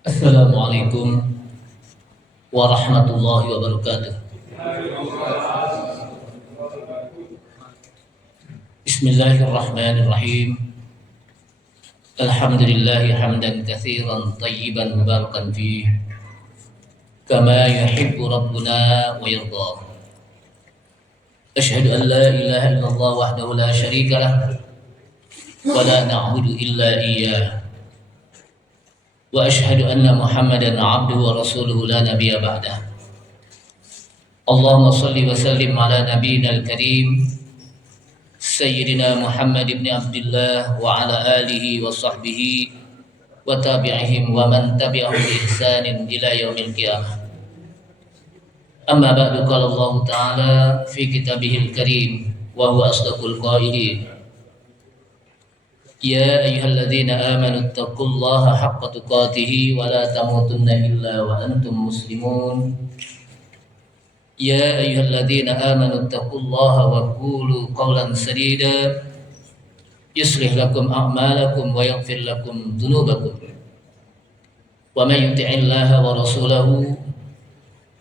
Assalamualaikum warahmatullahi wabarakatuh. Bismillahirrahmanirrahim. Alhamdulillahi hamdan katsiran tayyiban mubarakan fih kama yuhibbu rabbuna wa yarda. Asyhadu an la ilaha illallah wahdahu la syarika lah wa la na'budu illa iyyah. Wa asyhadu anna Muhammadan 'abduhu wa rasuluhu la nabiyya ba'dah. Allahumma shalli wa sallim ala nabiyyina al-karim Sayyidina Muhammad ibn Abdullah wa ala alihi wa sahbihi wa tabi'ihim wa man tabi'ahum bi ihsanin ila yaumil qiyamah. Amma ba'du, qala Allah Ta'ala fi kitabihil karim wa huwa asdaqul qailin. Ya ayyuhalladzina amanu taqullaha haqqa tuqatih wa la tamutunna illa wa antum muslimun. Ya ayyuhalladzina amanu taqullaha wa qulu qawlan sadida yuslih lakum a'malakum wa yaghfir lakum dhunubakum. Wa may yuti'illaha wa rasulahu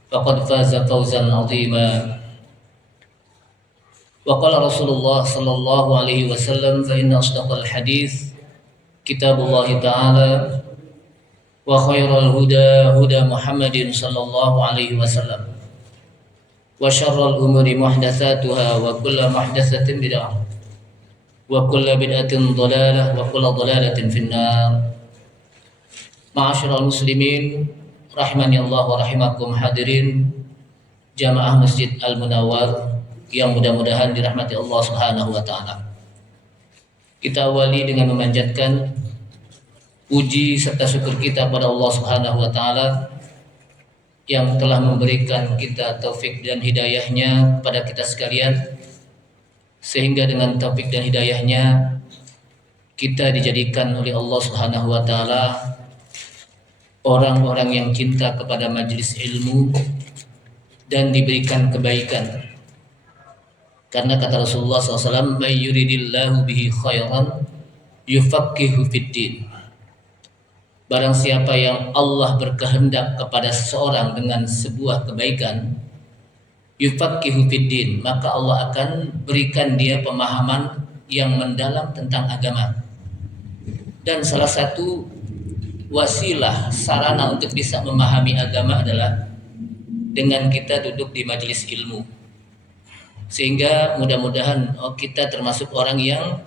faqad faza fawzan 'azima. Wa qala Rasulullah sallallahu alaihi wasallam fa inna asdaqal hadits kitabullah ta'ala wa khairal huda huda Muhammadin sallallahu alaihi wasallam wa syarrul umuri muhdatsatuha wa kullu muhdatsatin bid'ah wa kullu bid'atin dhalalah wa kullu dhalalatin finnar. Ma'asyiral muslimin rahimani Allah wa rahimakum, hadirin jamaah Masjid Al-Munawwar yang mudah-mudahan dirahmati Allah Subhanahu wa taala. Kita awali dengan memanjatkan puji serta syukur kita pada Allah Subhanahu wa taala yang telah memberikan kita taufik dan hidayahnya pada kita sekalian, sehingga dengan taufik dan hidayahnya kita dijadikan oleh Allah Subhanahu wa taala orang-orang yang cinta kepada majelis ilmu dan diberikan kebaikan. Karena kata Rasulullah SAW, "May yuridillahu bihi khairan yufaqihu fiddin." Barang siapa yang Allah berkehendak kepada seseorang dengan sebuah kebaikan, yufaqihu fiddin, maka Allah akan berikan dia pemahaman yang mendalam tentang agama. Dan salah satu wasilah sarana untuk bisa memahami agama adalah dengan kita duduk di majelis ilmu. Sehingga mudah-mudahan kita termasuk orang yang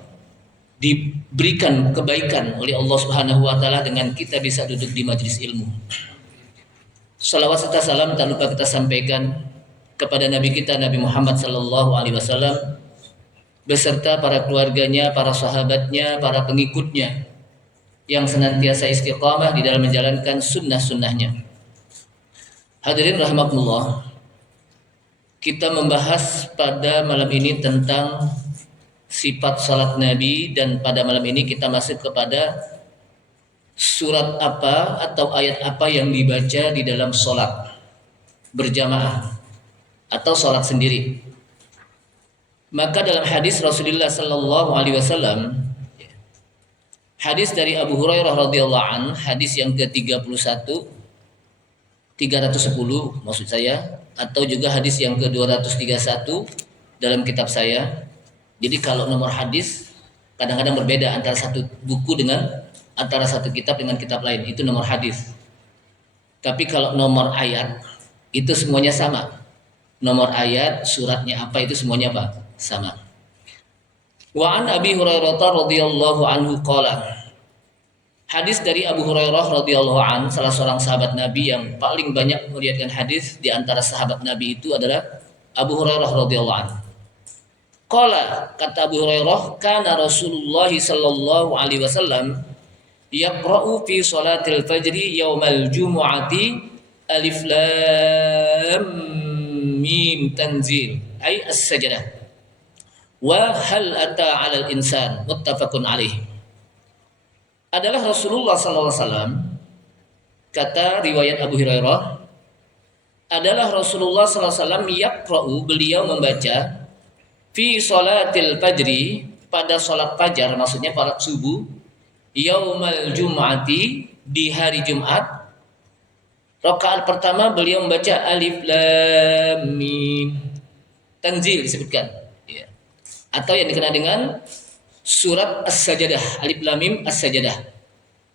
diberikan kebaikan oleh Allah Subhanahu wa taala dengan kita bisa duduk di majelis ilmu. Salawat serta salam tak lupa kita sampaikan kepada Nabi kita Nabi Muhammad sallallahu alaihi wasallam beserta para keluarganya, para sahabatnya, para pengikutnya yang senantiasa istiqamah di dalam menjalankan sunnah-sunnahnya. Hadirin rahimakumullah, kita membahas pada malam ini tentang sifat salat Nabi, dan pada malam ini kita masuk kepada surat apa atau ayat apa yang dibaca di dalam salat berjamaah atau salat sendiri. Maka dalam hadis Rasulullah sallallahu alaihi wasallam, hadis dari Abu Hurairah radhiyallahu an, hadis yang ke-31 310 maksud saya, atau juga hadis yang ke-231 dalam kitab saya. Jadi kalau nomor hadis kadang-kadang berbeda antara satu buku dengan antara satu kitab dengan kitab lain, itu nomor hadis. Tapi kalau nomor ayat itu semuanya sama. Nomor ayat, suratnya apa, itu semuanya apa? Sama. Wa an Abi Hurairah radhiyallahu anhu qala. Hadis dari Abu Hurairah radhiyallahu an, salah seorang sahabat Nabi yang paling banyak meriwayatkan hadis di antara sahabat Nabi itu adalah Abu Hurairah radhiyallahu an. Qala, kata Abu Hurairah, kana Rasulullah sallallahu alaihi wasallam yaqra'u fi salatil fajri yaumal jumu'ati alif lam mim tanzil ay as-sajdah wa hal ata 'alal insan, muttafaqun alaih. Adalah Rasulullah SAW, kata riwayat Abu Hurairah, adalah Rasulullah SAW yaqra'u, beliau membaca, fi salatil fajri, pada salat fajar, maksudnya salat subuh, yaumal jum'ati, di hari Jumat, Rakaat pertama beliau membaca alif lam mim. Tanzil disebutkan. Ya. Atau yang dikenal dengan surat As-Sajdah, alif lam mim As-Sajdah.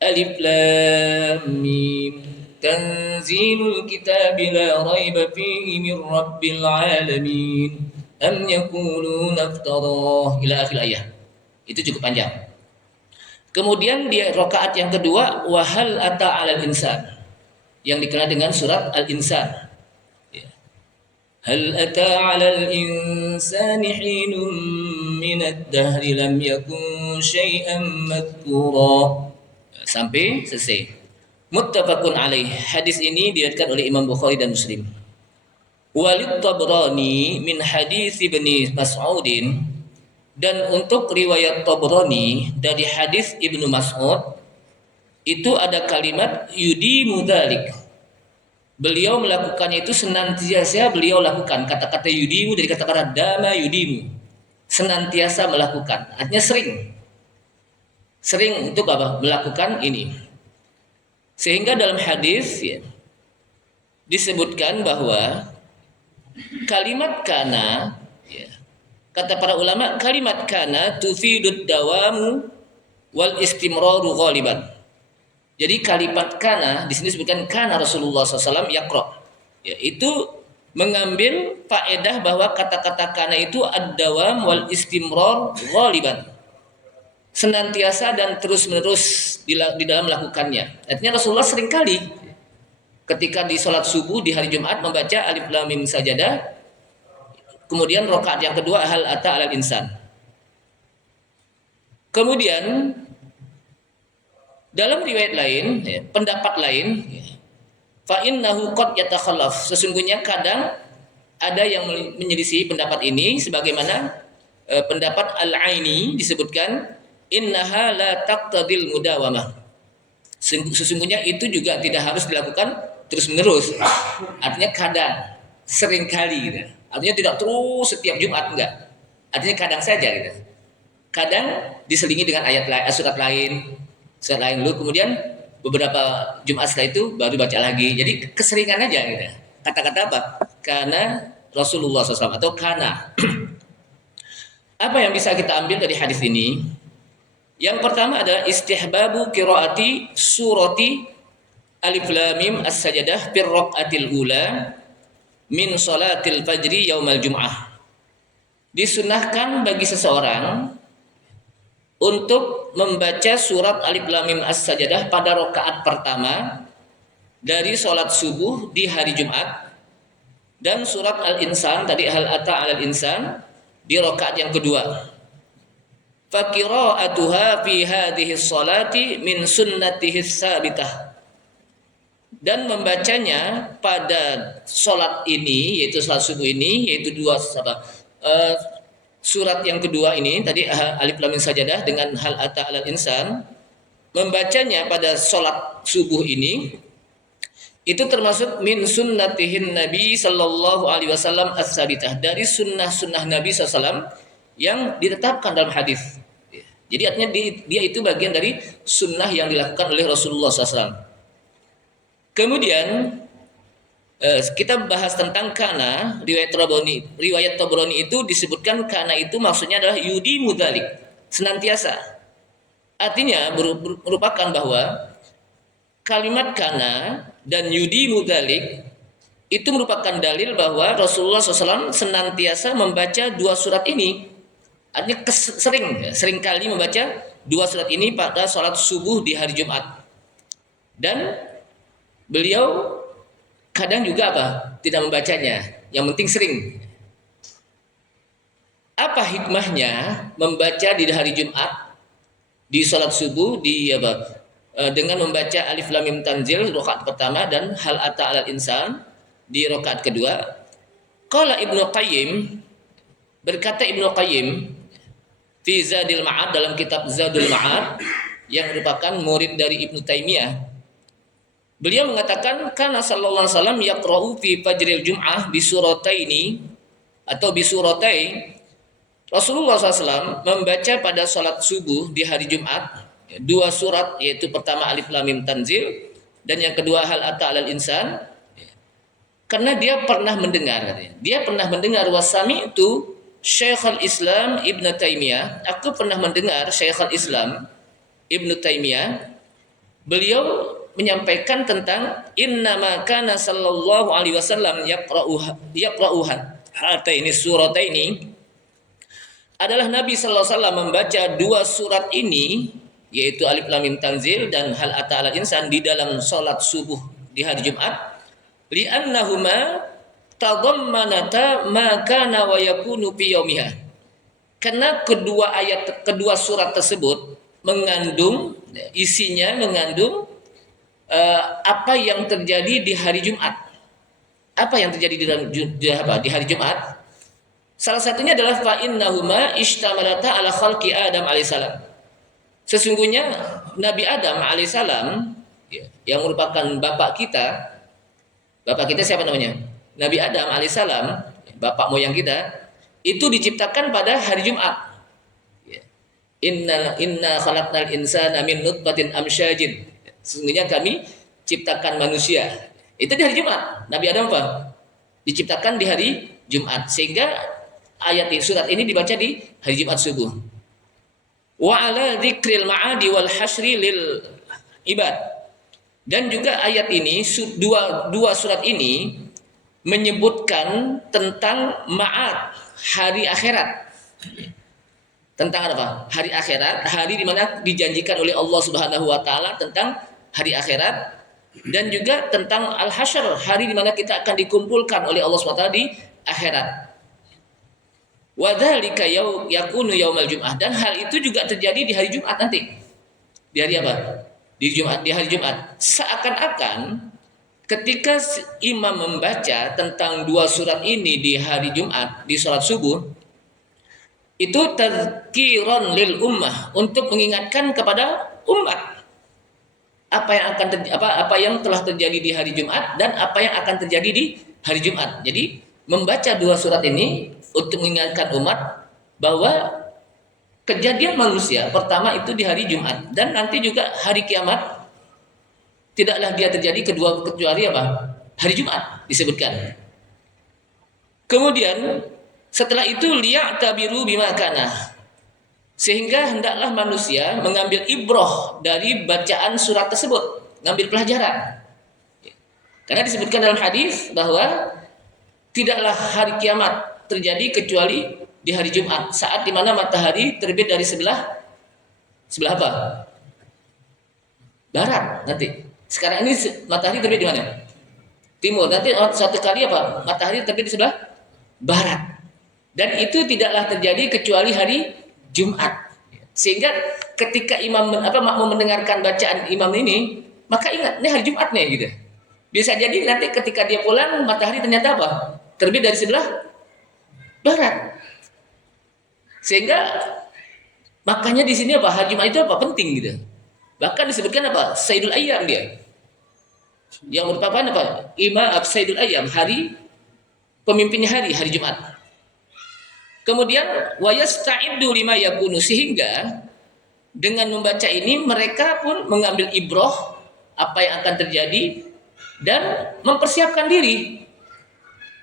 Alif lam mim. Tanzilul kitabi la raiba fihi min rabbil alamin. Am yakuluna iftarah ila akhir ayat. Itu cukup panjang. Kemudian di rakaat yang kedua wahal ata 'alal insan yang dikenal dengan surat Al-Insan. Ya. Hal ata 'alal insani hinun minad dahri lam yakun syai'an madhkura. Sampai selesai. Muttafaqun alaih. Hadis ini diriwayatkan oleh Imam Bukhari dan Muslim. Walid Tabrani min hadis Ibnu Mas'udin, dan untuk riwayat Tabrani dari hadis Ibnu Mas'ud itu ada kalimat yudimu dzalik. Beliau melakukannya itu senantiasa beliau lakukan. Kata-kata yudimu dari kata-kata dama yudimu. Senantiasa melakukan. Artinya sering. Sering untuk apa? Melakukan ini. Sehingga dalam hadis ya, disebutkan bahwa kalimat kana ya, kata para ulama kalimat kana tufidud dawamu wal istimraru ghaliban. Jadi kalimat kana di sini disebutkan kana Rasulullah SAW yaqra. Ya, itu mengambil faedah bahwa kata-kata kana itu ad-dawam wal istimrar ghaliban. Senantiasa dan terus-menerus di dalam melakukannya. Artinya Rasulullah seringkali ketika di sholat subuh di hari Jumat membaca alif lam mim sajadah, kemudian rakaat yang kedua hal ata 'alal insan. Kemudian dalam riwayat lain, ya, pendapat lain, ya, fa innahu qad yatakhallaf. Sesungguhnya kadang ada yang menyelisih pendapat ini sebagaimana pendapat Al-Aini disebutkan innaha la taqtadil mudawamah. Sesungguhnya itu juga tidak harus dilakukan terus menerus. Artinya kadang, sering kali gitu. Artinya tidak terus setiap Jumat, enggak. Artinya kadang saja gitu. Kadang diselingi dengan ayat lain, surat lain dulu, kemudian beberapa Jumat setelah itu baru baca lagi. Jadi keseringan aja gitu. Kata-kata apa? Karena Rasulullah SAW atau karena. Apa yang bisa kita ambil dari hadis ini? Yang pertama adalah istihbabu qiraati surati alif lam mim as-sajdah fir raqatil ula min salatil fajri yaumal jum'ah. Disunahkan bagi seseorang untuk membaca surat alif lam mim as-sajdah pada rakaat pertama dari salat subuh di hari Jumat, dan surat Al-Insan tadi hal ata 'alal insan di rakaat yang kedua. Faqira'atuha fi hadhihi sholati min sunnatihi sabitah. Dan membacanya pada sholat ini, yaitu sholat subuh ini, yaitu surat yang kedua ini tadi alif lam mim sajadah dengan hal ata 'alal insan, membacanya pada sholat subuh ini itu termasuk min sunnatihin Nabi sallallahu alaihi wasallam as-sabitah, dari sunnah-sunnah Nabi SAW yang ditetapkan dalam hadis. Jadi artinya dia itu bagian dari sunnah yang dilakukan oleh Rasulullah SAW. Kemudian kita bahas tentang kana, riwayat Tabrani itu disebutkan kana itu maksudnya adalah yudi mudalik, senantiasa. Artinya merupakan bahwa kalimat kana dan yudi mudalik itu merupakan dalil bahwa Rasulullah SAW senantiasa membaca dua surat ini. Artinya sering kali membaca dua surat ini pada sholat subuh di hari Jumat. Dan beliau kadang juga apa? Tidak membacanya. Yang penting sering. Apa hikmahnya membaca di hari Jumat di sholat subuh dengan membaca alif lam mim tanzil rakaat pertama dan hal ata 'alal insan di rakaat kedua? Qala Ibnu Qayyim, berkata Ibnu Qayyim fi Zadil Ma'ad, dalam kitab Zadul Ma'ad yang merupakan murid dari Ibnu Taimiyah. Beliau mengatakan kana sallallahu alaihi wasallam yaqra'u fi fajril jum'ah bi surataini atau bi suratai. Rasulullah SAW membaca pada salat subuh di hari Jumat dua surat, yaitu pertama alif lam mim tanzil Dan yang kedua hal ata 'alal insan, karena dia pernah mendengar katanya. Dia pernah mendengar wasami itu Syekhul Islam Ibnu Taimiyah, aku pernah mendengar Syekhul Islam Ibnu Taimiyah, beliau menyampaikan tentang innama kana sallallahu alaihi wasallam yaqra'uha hataini surataini, adalah Nabi sallallahu alaihi wasallam membaca dua surat ini, yaitu Alif Lam Mim Tanzil dan Hal Ata 'alal Insan di dalam salat subuh di hari Jumat, li'annahuma tadammanata ma kana wa yakunu fi yaumiha. Karena kedua surat tersebut mengandung apa yang terjadi di hari Jumat. Apa yang terjadi di hari Jumat? Salah satunya adalah fa innahuma ishtamalata ala khalqi Adam alaihissalam. Sesungguhnya Nabi Adam alaihissalam, yang merupakan bapak kita siapa namanya? Nabi Adam alaihissalam, bapak moyang kita, itu diciptakan pada hari Jumat. Inna khalaqnal insana min nutfatin amsyajin. Sesungguhnya kami ciptakan manusia itu di hari Jumat. Nabi Adam apa? Diciptakan di hari Jumat, sehingga surat ini dibaca di hari Jumat subuh. Wa ala dzikril ma'adi wal hasyri lil ibad. Dan juga ayat ini, dua surat ini menyebutkan tentang ma'ad, hari akhirat. Tentang apa? Hari akhirat, hari di mana dijanjikan oleh Allah Subhanahu wa taala tentang hari akhirat, dan juga tentang al-hasyr, hari di mana kita akan dikumpulkan oleh Allah Subhanahu wa taala di akhirat. Wa dzalika yakunu yaumal jum'ah, dan hal itu juga terjadi di hari Jumat nanti. Di hari apa? Di hari Jumat. Seakan-akan ketika imam membaca tentang dua surat ini di hari Jumat di salat subuh, itu tazkiran lil ummah, untuk mengingatkan kepada umat apa yang telah terjadi di hari Jumat dan apa yang akan terjadi di hari Jumat. Jadi membaca dua surat ini untuk mengingatkan umat bahwa kejadian manusia pertama itu di hari Jumat, dan nanti juga hari kiamat tidaklah dia terjadi kecuali apa? Hari Jumat disebutkan. Kemudian setelah itu liya'tabiru bima kana, sehingga hendaklah manusia mengambil ibrah dari bacaan surat tersebut, ngambil pelajaran. Karena disebutkan dalam hadis bahwa tidaklah hari kiamat terjadi kecuali di hari Jumat, saat dimana matahari terbit dari sebelah apa? Barat nanti. Sekarang ini matahari terbit di mana? Timur. Nanti suatu kali apa? Matahari terbit di sebelah barat. Dan itu tidaklah terjadi kecuali hari Jumat. Sehingga ketika makmum mendengarkan bacaan imam ini, maka ingat, ini hari Jumat nih gitu. Bisa jadi nanti ketika dia pulang, matahari ternyata apa? Terbit dari sebelah barat. Sehingga makanya di sini apa? Hari Jumat itu apa? Penting gitu. Bahkan disebutkan apa? Sayyidul Ayyam dia. Yang merupakan apa? Imam Sayyidul Ayyam, hari pemimpinnya hari Jumat. Kemudian wa yasta'iddu lima yakunu, sehingga dengan membaca ini mereka pun mengambil ibrah apa yang akan terjadi dan mempersiapkan diri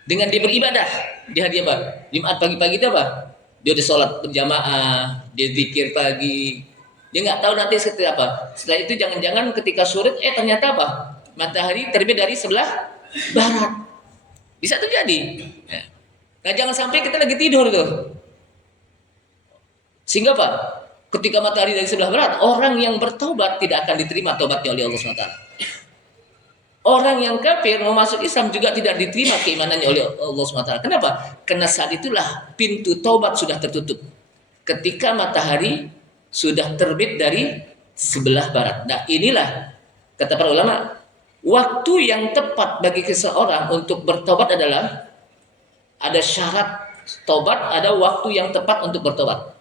dengan dia beribadah di hari apa? Jumat pagi-pagi itu apa? Dia udah sholat berjamaah, dia zikir pagi. Dia nggak tahu nanti seperti apa. Setelah itu jangan-jangan ketika sore ternyata apa? Matahari terbit dari sebelah barat. Bisa terjadi. Nah, jangan sampai kita lagi tidur tuh. Sehingga apa? Ketika matahari dari sebelah barat, orang yang bertobat tidak akan diterima tobatnya oleh Allah SWT. Orang yang kafir mau masuk Islam juga tidak diterima keimanannya oleh Allah SWT. Kenapa? Karena saat itulah pintu taubat sudah tertutup. Ketika matahari sudah terbit dari sebelah barat. Nah, inilah kata para ulama, waktu yang tepat bagi seseorang untuk bertobat adalah ada syarat tobat, ada waktu yang tepat untuk bertobat.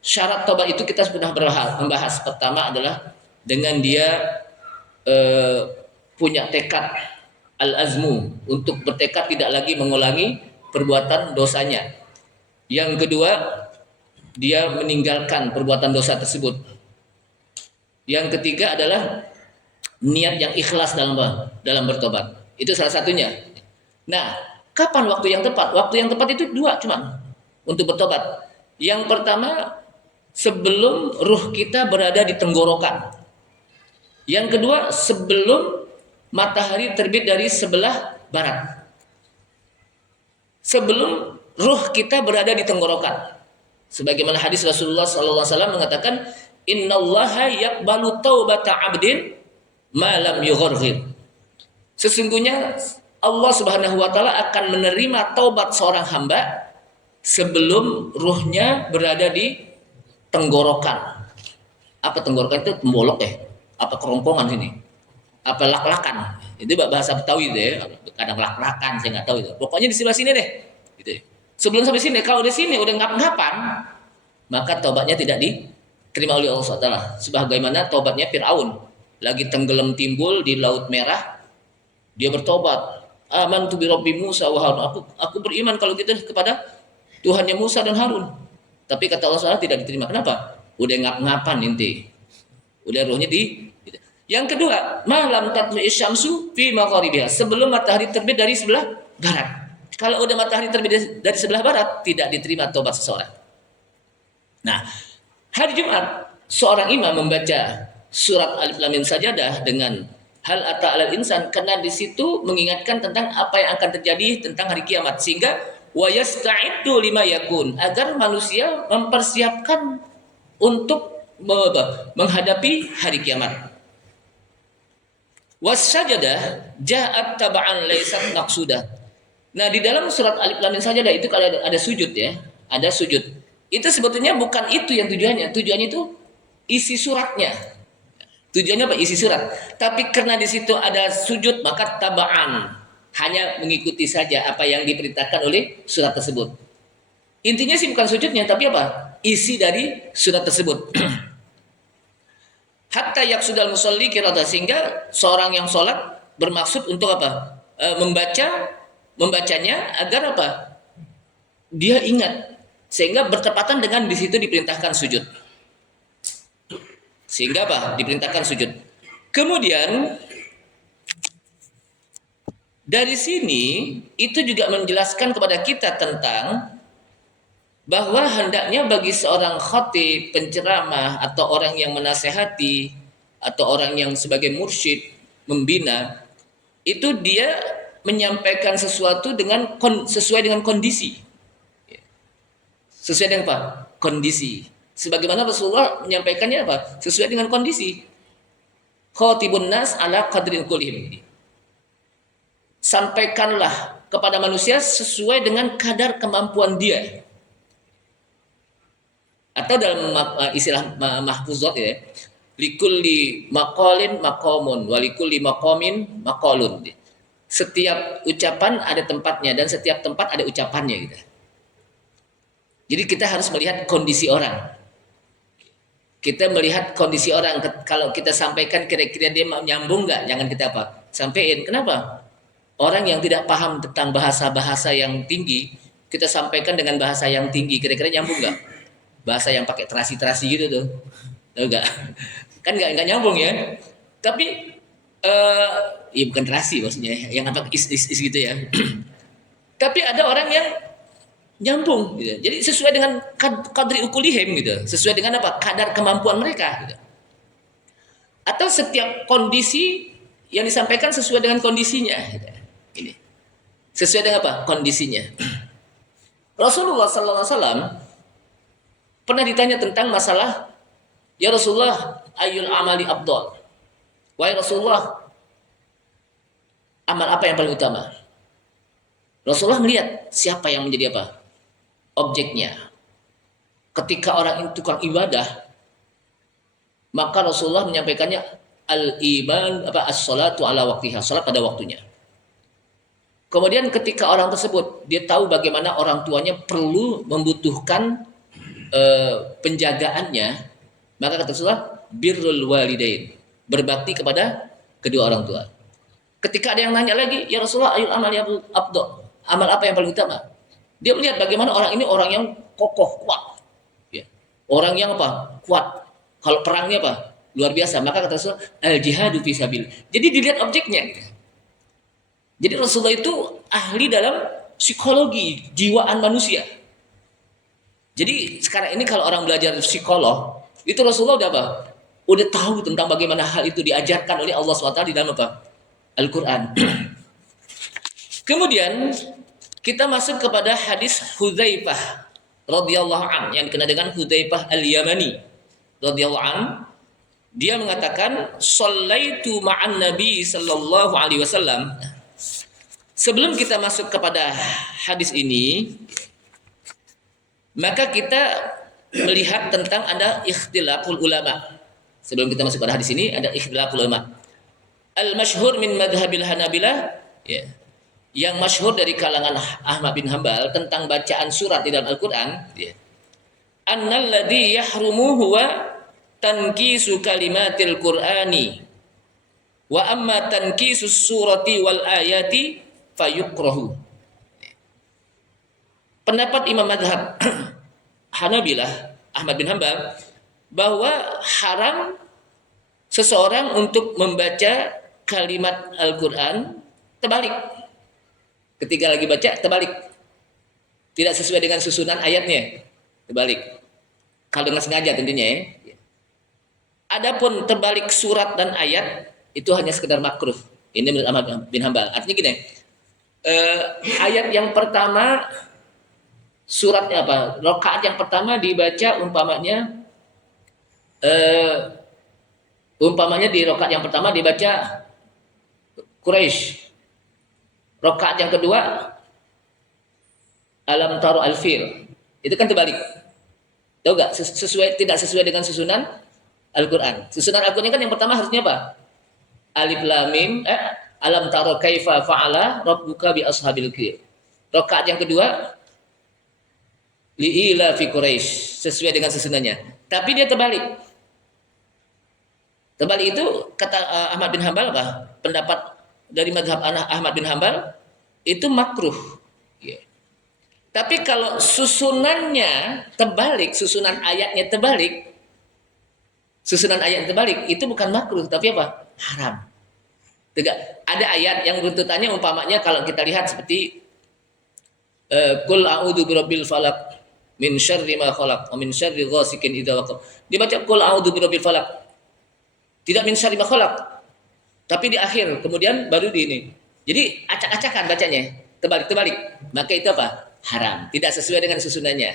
Syarat tobat itu kita sudah membahas. Pertama adalah dengan dia punya tekad al-azmu, untuk bertekad tidak lagi mengulangi perbuatan dosanya. Yang kedua, dia meninggalkan perbuatan dosa tersebut. Yang ketiga adalah niat yang ikhlas dalam bertobat. Itu salah satunya. Nah, kapan waktu yang tepat? Waktu yang tepat itu dua cuma untuk bertobat. Yang pertama, sebelum ruh kita berada di tenggorokan. Yang kedua, sebelum matahari terbit dari sebelah barat. Sebelum ruh kita berada di tenggorokan. Sebagaimana hadis Rasulullah SAW mengatakan, Innallaha yaqbalu taubata abdin ma lam yugharghir. Sesungguhnya Allah Subhanahu wa taala akan menerima taubat seorang hamba sebelum ruhnya berada di tenggorokan. Apa tenggorokan itu? Tembolok ya? Apa kerongkongan sini? Apa lak-lakan? Itu bahasa Betawi itu ya. Kadang lak-lakan, saya nggak tahu itu. Pokoknya di sebelah sini deh. Gitu ya. Sebelum sampai sini, kalau di sini udah ngap-ngapan, maka taubatnya tidak diterima oleh Allah SWT. Sebagaimana taubatnya Fir'aun. Lagi tenggelam timbul di Laut Merah, dia bertobat. Amantu bi Rabbi Musa wa Harun. Aku beriman kalau gitu kepada Tuhannya Musa dan Harun. Tapi kata Allah SWT tidak diterima. Kenapa? Udah ngap-ngapan inti. Udah ruhnya di. Yang kedua, malam tatlu'i syamsu fi magharibiha. Sebelum matahari terbit dari sebelah barat. Kalau udah matahari terbit dari sebelah barat, tidak diterima taubat seseorang. Nah, hari Jumat seorang imam membaca surat Alif Lam Mim Sajadah dengan hal ata 'alal insan, karena di situ mengingatkan tentang apa yang akan terjadi tentang hari kiamat, sehingga wa yasta'iddu lima yakun, agar manusia mempersiapkan untuk menghadapi hari kiamat. Wassajadah ja'at taba'an laysat maqsudah. Nah, di dalam surat Alif Lam Mim Sajadah itu kalau ada sujud ya, ada sujud. Itu sebetulnya bukan itu yang tujuannya. Tujuannya itu isi suratnya. Tujuannya apa? Isi surat. Tapi karena di situ ada sujud, maka taba'an, hanya mengikuti saja apa yang diperintahkan oleh surat tersebut. Intinya sih bukan sujudnya, tapi apa? Isi dari surat tersebut. Hatta yaqsudal musalli qira'ah, sehingga seorang yang sholat bermaksud untuk apa? Membacanya agar apa? Dia ingat, sehingga bertepatan dengan di situ diperintahkan sujud. Sehingga apa? Diperintahkan sujud. Kemudian dari sini itu juga menjelaskan kepada kita tentang bahwa hendaknya bagi seorang khatib, penceramah, atau orang yang menasehati, atau orang yang sebagai mursyid membina, itu dia menyampaikan sesuatu dengan sesuai dengan kondisi. Sesuai dengan apa? Kondisi. Sebagaimana Rasulullah menyampaikannya apa? Sesuai dengan kondisi. Khatibun nas ala qadril kullihim. Sampaikanlah kepada manusia sesuai dengan kadar kemampuan dia. Atau dalam istilah mahfuzat ya, likulli maqalin maqamun wa likulli maqamin maqalun. Setiap ucapan ada tempatnya dan setiap tempat ada ucapannya gitu. Jadi kita harus melihat kondisi orang. Kita melihat kondisi orang. Kalau kita sampaikan kira-kira dia nyambung nggak, jangan kita apa? Sampaikan. Kenapa? Orang yang tidak paham tentang bahasa-bahasa yang tinggi, kita sampaikan dengan bahasa yang tinggi, kira-kira nyambung nggak? Bahasa yang pakai terasi-terasi gitu tuh. Tahu nggak? Kan nggak nyambung ya. Tapi ya bukan terasi maksudnya, yang apa is gitu ya. Tapi ada orang yang nyambung gitu. Jadi sesuai dengan kadri ukulihim gitu. Sesuai dengan apa? Kadar kemampuan mereka gitu. Atau setiap kondisi yang disampaikan sesuai dengan kondisinya gitu. Ini. Sesuai dengan apa? Kondisinya. Rasulullah SAW pernah ditanya tentang masalah, ya Rasulullah, ayyul amali afdal? Wahai Rasulullah, amal apa yang paling utama? Rasulullah melihat siapa yang menjadi apa? Objeknya. Ketika orang itu tukang ibadah, maka Rasulullah menyampaikannya al-iman as-salatu ala waqtiha, salat pada waktunya. Kemudian ketika orang tersebut dia tahu bagaimana orang tuanya perlu membutuhkan penjagaannya, maka kata Rasulullah birrul walidain, berbakti kepada kedua orang tua. Ketika ada yang nanya lagi, ya Rasulullah ayul amali afdal, amal apa yang paling utama? Dia melihat bagaimana orang ini orang yang kokoh, kuat. Ya. Orang yang apa? Kuat. Kalau perangnya apa? luar biasa. Maka kata Rasul, al jihadu fisabilillah. Jadi dilihat objeknya. Jadi Rasulullah itu ahli dalam psikologi jiwaan manusia. Jadi sekarang ini kalau orang belajar psikolog, itu Rasulullah udah apa? Udah tahu tentang bagaimana hal itu diajarkan oleh Allah SWT di dalam apa? Al-Quran. Kemudian kita masuk kepada hadis Hudzaifah radhiyallahu an yang dikenal dengan Hudzaifah al-Yamani radhiyallahu an. Dia mengatakan, "Shallaitu ma'an Nabi sallallahu alaihi wasallam." Sebelum kita masuk kepada hadis ini, maka kita melihat tentang ada ikhtilaful ulama. Sebelum kita masuk pada hadis ini, ada ikhtilaful ulama. Al-masyhur min madhhabil Hanabilah, ya. Yang masyhur dari kalangan Ahmad bin Hanbal tentang bacaan surat di dalam Al-Qur'an, ya. Annal ladzi yahrumu huwa tankisu kalimatil Qur'ani. Wa amma tankisus surati wal ayati fayukrahu. Pendapat Imam Madhab Hanabilah, Ahmad bin Hanbal, bahwa haram seseorang untuk membaca kalimat Al-Quran terbalik. Ketika lagi baca, terbalik. Tidak sesuai dengan susunan ayatnya, terbalik. Kalau dengan sengaja tentunya ya. Adapun terbalik surat dan ayat, itu hanya sekedar makruh. Ini menurut Ahmad bin Hanbal. Artinya gini, ayat yang pertama, suratnya apa? Rakaat yang pertama dibaca umpamanya di rakaat yang pertama dibaca Quraisy. Rakaat yang kedua Alam Taro Al-Fil. Itu kan terbalik. Tahu enggak? Tidak sesuai dengan susunan Al-Qur'an. Susunan Al-Qur'an kan yang pertama harusnya apa? Alif Lam Mim, Alam Taro Kaifa Fa'ala Rabbuka bi Ashabil Fil. Rakaat yang kedua Li'ila fi Quraisy, sesuai dengan susunannya. Tapi dia terbalik. Terbalik itu kata Ahmad bin Hanbal apa? Pendapat dari mazhab Ahmad bin Hanbal itu makruh. Yeah. Tapi kalau susunannya terbalik, susunan ayatnya terbalik, itu bukan makruh, tapi apa? Haram. Ada ayat yang runtutannya umpamanya kalau kita lihat seperti Qul a'udzu birabbil falaq min syarri ma khalaq wa min syarri ghasikin idza waqab. Dibaca Qul a'udzu birabbil falaq. Tidak min syarri ma khalaq. Tapi di akhir kemudian baru di ini. Jadi acak-acakan bacanya, terbalik-terbalik. Maka itu apa? Haram, tidak sesuai dengan susunannya.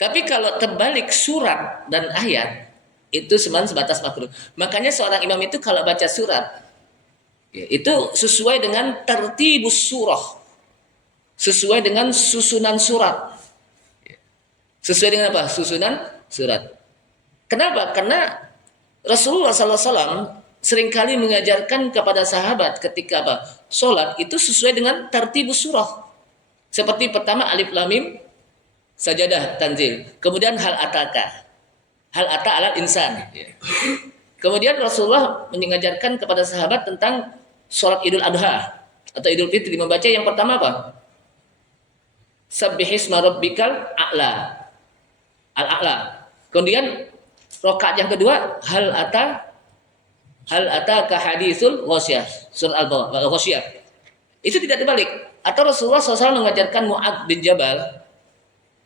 Tapi kalau terbalik surat dan ayat itu sebatas makruh. Makanya seorang imam itu kalau baca surat ya, itu sesuai dengan tertibus surah. Sesuai dengan susunan surat. Sesuai dengan apa? Susunan surat. Kenapa? Karena Rasulullah SAW seringkali mengajarkan kepada sahabat ketika apa? Sholat itu sesuai dengan tertibus surah. Seperti pertama Alif Lam Mim, Sajadah Tanzil. Kemudian Hal Ataka. Hal Ata alal insan. Kemudian Rasulullah mengajarkan kepada sahabat tentang sholat Idul Adha atau Idul Fitri. Membaca yang pertama apa? Sabbihisma rabbikal a'la. Al-a'la. Kemudian rakaat yang kedua hal ataka haditsul ghasyiyah, surah Al-Ghasyiyah. Itu tidak terbalik. Atau Rasulullah SAW mengajarkan Mu'adz bin Jabal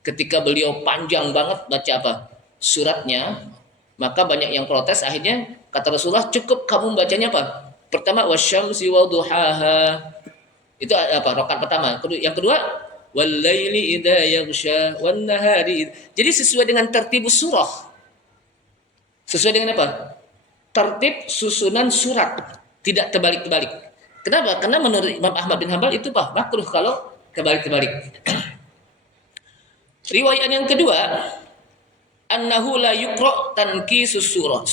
ketika beliau panjang banget baca apa? Suratnya, maka banyak yang protes. Akhirnya kata Rasulullah, cukup kamu bacanya apa? Pertama wasyamsi wa duhaha. Itu apa? Rakaat pertama. Yang kedua wal-laili idza yaghsha wan nahari. Jadi sesuai dengan tertibus surah. Sesuai dengan apa? Tertib susunan surat, tidak terbalik-terbalik. Kenapa? Karena menurut Imam Ahmad bin Hanbal itu makruh kalau terbalik-terbalik. Riwayat yang kedua, annahu la yuqra tankisus surat.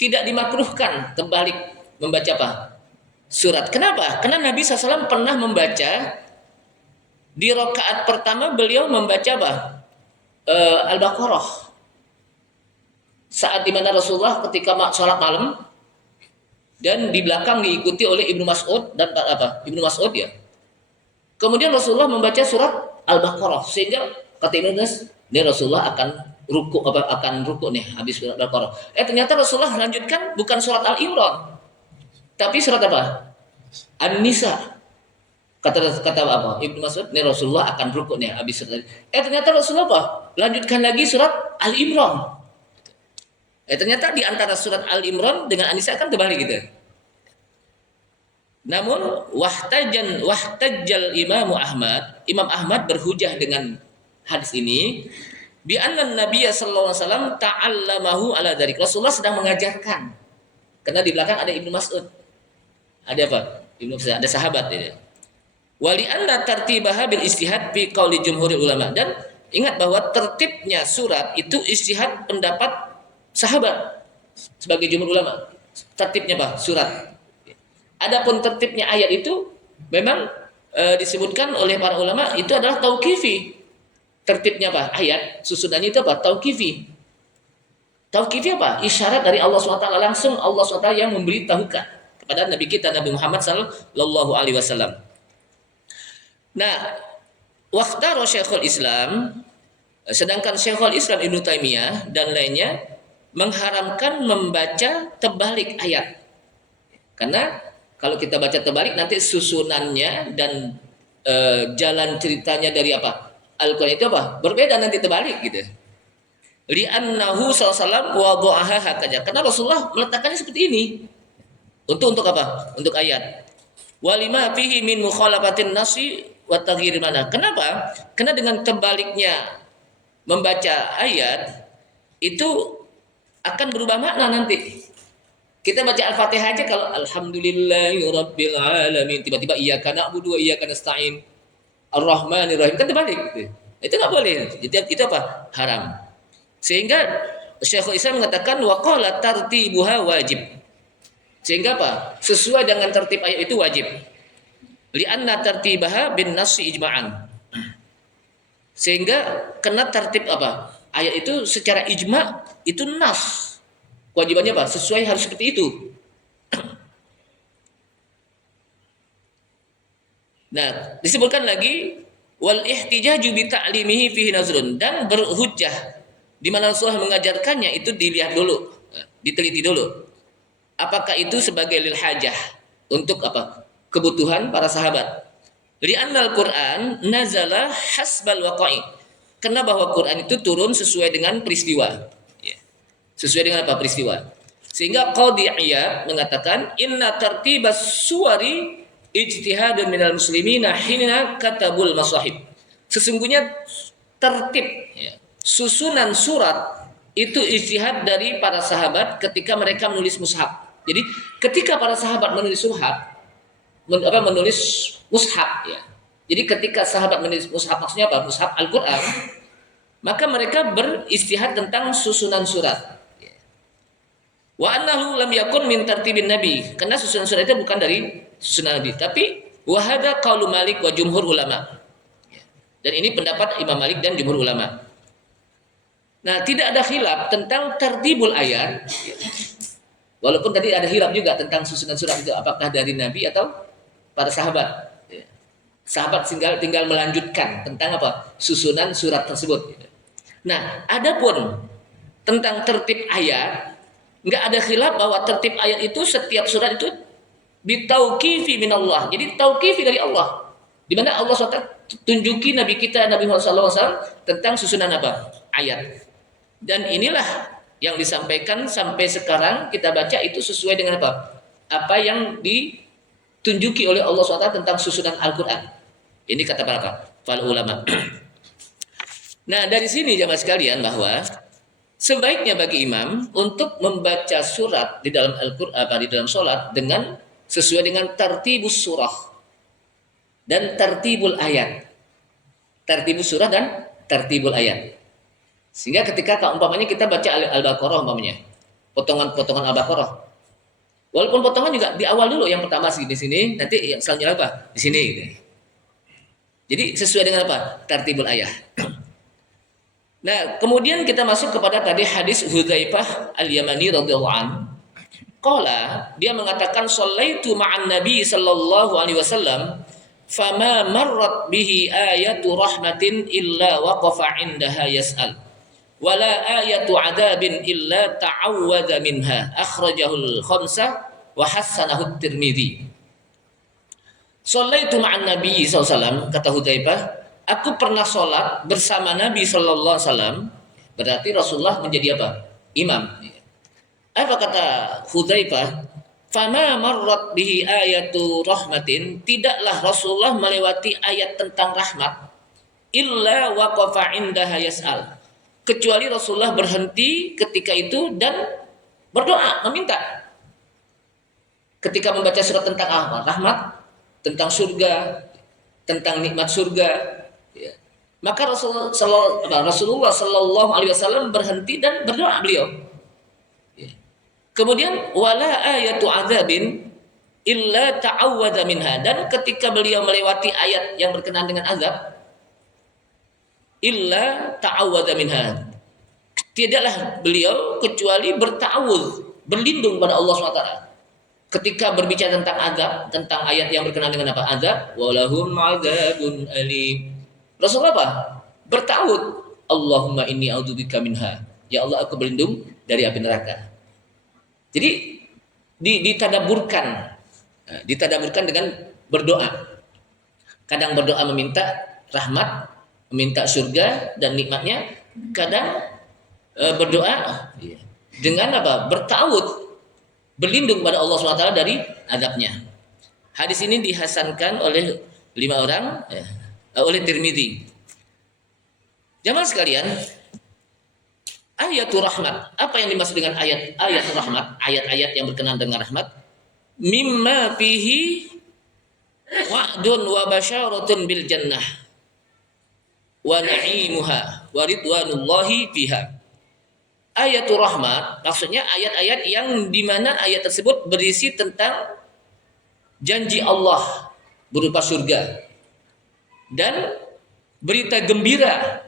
Tidak dimakruhkan terbalik membaca apa? Surat. Kenapa? Karena Nabi SAW pernah membaca di rakaat pertama beliau membaca apa? Al-Baqarah. Saat dimana Rasulullah ketika sholat malam dan di belakang diikuti oleh Ibnu Mas'ud dan apa? Ibnu Mas'ud ya. Kemudian Rasulullah membaca surat Al-Baqarah sehingga kata Ibnu Mas'ud, ini Rasulullah akan akan ruku nih habis surat Al-Baqarah. Ternyata Rasulullah lanjutkan bukan surat Al-Imran, tapi surat apa? An-Nisa. Kata apa? Ibnu Mas'ud, nih Rasulullah akan rukuk nih habis surat. Ternyata Rasulullah apa? Lanjutkan lagi surat Al-Imran. Ternyata di antara surat Al-Imran dengan An-Nisa kan terbalik gitu. Namun wahtajjal Imam Ahmad berhujah dengan hadis ini bi anna Nabiy sallallahu alaihi wasallam ta'allamahu ala dzalik. Rasulullah sedang mengajarkan. Karena di belakang ada Ibnu Mas'ud. Ada apa? Ada sahabat ini. Wali anna tartibaha bil istihad fi qauli jumhurul ulama, dan ingat bahwa tertibnya surat itu istihad pendapat sahabat sebagai jumhur ulama. Tertibnya apa? Surat. Adapun tertibnya ayat itu memang disebutkan oleh para ulama itu adalah tauqifi. Tertibnya apa? Ayat susunannya itu apa? Tauqifi. Tauqifi apa? Isyarat dari Allah SWT, langsung Allah SWT yang memberitahukan kepada Nabi kita Nabi Muhammad sallallahu alaihi wasallam. Nah, waqtara Syekhul Islam, sedangkan Syekhul Islam Ibnu Taimiyah dan lainnya mengharamkan membaca terbalik ayat. Karena kalau kita baca terbalik nanti susunannya dan jalan ceritanya dari apa? Al-Qur'an itu apa? Berbeda nanti terbalik gitu. Li'annahu sallallahu wada'aha hakaza. Karena Rasulullah meletakkannya seperti ini. Untuk apa? Untuk ayat. Walima fihi min mukhalafatin nasi wa taghyir mana. Kenapa? Karena dengan terbaliknya membaca ayat itu akan berubah makna nanti. Kita baca Al-Fatihah aja kalau alhamdulillahirabbil alamin, tiba-tiba iyyaka na'budu wa iyyaka nasta'in ar-rahmanir rahim, kan terbalik. Itu enggak boleh. Itu apa? Haram. Sehingga Syekhul Islam mengatakan wa qala tartibuha wajib. Sehingga apa? Sesuai dengan tertib ayat itu wajib. Li'anna tartibaha bin nassi ijma'an. Sehingga kena tertib apa? Ayat itu secara ijma' itu nas. Kewajibannya apa? Sesuai harus seperti itu. Nah, disebutkan lagi wal ihtijaju bi ta'limihi fihi nazrun, dan berhujjah di mana Rasulullah mengajarkannya itu dilihat dulu, diteliti dulu. Apakah itu sebagai lil hajah, untuk apa? Kebutuhan para sahabat. Li'annal Qur'an nazala hasbal waqa'i. Karena bahwa Quran itu turun sesuai dengan peristiwa. Sesuai dengan apa? Peristiwa. Sehingga Qadhi Iyad mengatakan inna tartibas suwari ijtihadun minal muslimina hina katabul masahib. Sesungguhnya tertib susunan surat itu ijtihad dari para sahabat ketika mereka menulis mushaf. Jadi ketika para sahabat menulis mushaf ya. Jadi ketika sahabat menulis mushaf, maksudnya apa? Mushaf Al-Qur'an, maka mereka beristihad tentang susunan surat. Wa annahu lam yakun min tartibin nabi, karena susunan surat itu bukan dari susunan nabi, tapi wa hadza qaulu Malik wa jumhur ulama. Dan ini pendapat Imam Malik dan jumhur ulama. Nah, tidak ada khilaf tentang tertibul ayat. Walaupun tadi ada khilaf juga tentang susunan surat itu apakah dari nabi atau para sahabat. Sahabat tinggal melanjutkan tentang apa? Susunan surat tersebut. Nah, adapun tentang tertib ayat, enggak ada khilaf bahwa tertib ayat itu setiap surat itu bitauqifi minallah. Jadi tauqifi dari Allah. Di mana Allah SWT tunjuki Nabi kita Nabi Muhammad SAW tentang susunan apa? Ayat. Dan inilah yang disampaikan sampai sekarang kita baca itu sesuai dengan apa? Apa yang ditunjuki oleh Allah SWT tentang susunan Al-Quran. Ini kata para ulama. Nah, dari sini jamaah sekalian bahwa sebaiknya bagi imam untuk membaca surat di dalam Al-Qur'an, di dalam sholat dengan sesuai dengan tartibus surah dan tartibul ayat. Tartibus surah dan tartibul ayat. Sehingga ketika umpamanya kita baca Al-Baqarah umpamanya, potongan-potongan Al-Baqarah. Walaupun potongan juga di awal dulu, yang pertama di sini, nanti yang selanjutnya apa? Di sini gitu. Jadi sesuai dengan apa? Tartibul ayat. Nah, kemudian kita masuk kepada tadi hadis Hudzaifah Al-Yamani radhiyallahu anhu. Qala, dia mengatakan shallaitu ma'an Nabi sallallahu alaihi wasallam fama marrat bihi ayatu rahmatin illa waqafa 'indaha yas'al wala ayatu adzabin illa ta'awwadza minha akhrajahul khamsah wa hassanahu at-Tirmidzi. Shallaitu ma'an Nabi SAW, kata Hudzaifah, aku pernah sholat bersama Nabi sallallahu alaihi wasallam. Berarti Rasulullah menjadi apa? Imam. Apa kata Hudzaifah? Fama marrat bihi ayatu rahmatin, tidaklah Rasulullah melewati ayat tentang rahmat illa waqafa indaha yas'al, kecuali Rasulullah berhenti ketika itu dan berdoa, meminta. Ketika membaca surat tentang rahmat, tentang surga, tentang nikmat surga, ya, maka Rasulullah sallallahu alaihi wasallam berhenti dan berdoa beliau. Ya. Kemudian wala ayatu adzabin illa ta'awwadza minha, dan ketika beliau melewati ayat yang berkenaan dengan azab, illa ta'awwadza minha, tidaklah beliau kecuali berta'awudz, berlindung pada Allah SWT. Ketika berbicara tentang azab, tentang ayat yang berkenaan dengan apa? Azab, walahum adzabun alim. Rasulullah apa? Berta'awudz, Allahumma inni a'udzubika minha. Ya Allah, aku berlindung dari api neraka. Jadi ditadaburkan dengan berdoa. Kadang berdoa meminta rahmat, meminta surga dan nikmatnya. Kadang berdoa dengan apa? Berta'awudz, berlindung pada Allah SWT dari azabnya. Hadis ini dihasankan oleh 5 orang, oleh Tirmidzi. Jamaah sekalian, ayatul rahmat, apa yang dimaksud dengan ayatul rahmat? Ayat-ayat yang berkenaan dengan rahmat, mimma fihi wa'dun wa basyaratun bil jannah wa na'imuha wa ridwanullahi fiha. Ayatul rahmat maksudnya ayat-ayat yang dimana ayat tersebut berisi tentang janji Allah berupa surga dan berita gembira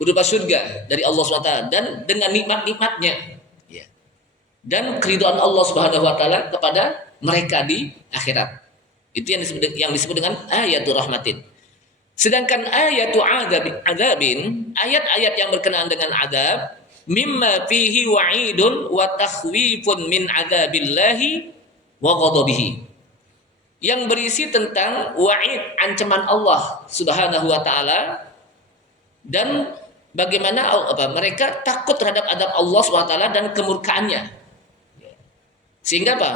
berupa surga dari Allah SWT dan dengan nikmat-nikmatnya, ya, dan keridhaan Allah Subhanahu Wa Taala kepada mereka di akhirat. Itu yang disebut dengan ayatul rahmatin. Sedangkan ayatul adzabin, ayat-ayat yang berkenaan dengan azab, mimma fihi wa'idun wa takhwifun min adzabillahi wa ghadabihi, yang berisi tentang wa'id, ancaman Allah Subhanahu wa taala, dan bagaimana mereka takut terhadap adab Allah Subhanahu wa taala dan kemurkaannya. Sehingga apa?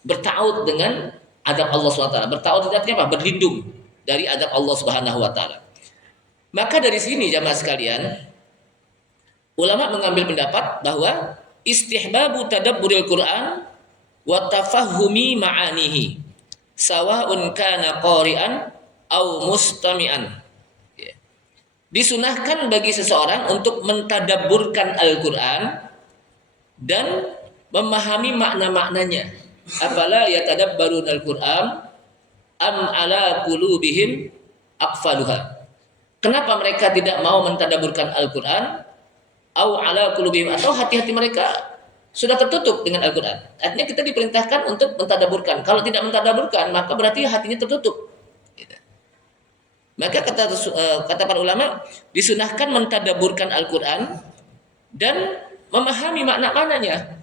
Bertaut dengan adab Allah Subhanahu wa taala. Bertaut artinya apa? Berlindung dari adab Allah Subhanahu wa taala. Maka dari sini jamaah sekalian, ulama mengambil pendapat bahwa istihbabu tadabburil Quran wa tafahumi ma'anihi sawa'un kana qari'an au mustami'an. Disunahkan bagi seseorang untuk mentadabburkan Al-Quran dan memahami makna-maknanya. Afala yatadabbarun Al-Quran am ala qulubihim aqfaluha. Kenapa mereka tidak mau mentadabburkan Al-Quran? Au ala qulubihim, atau hati-hati mereka sudah tertutup dengan Al-Quran. Artinya kita diperintahkan untuk mentadabburkan. Kalau tidak mentadabburkan, maka berarti hatinya tertutup. Maka kata para ulama, disunahkan mentadabburkan Al-Quran dan memahami makna-maknanya.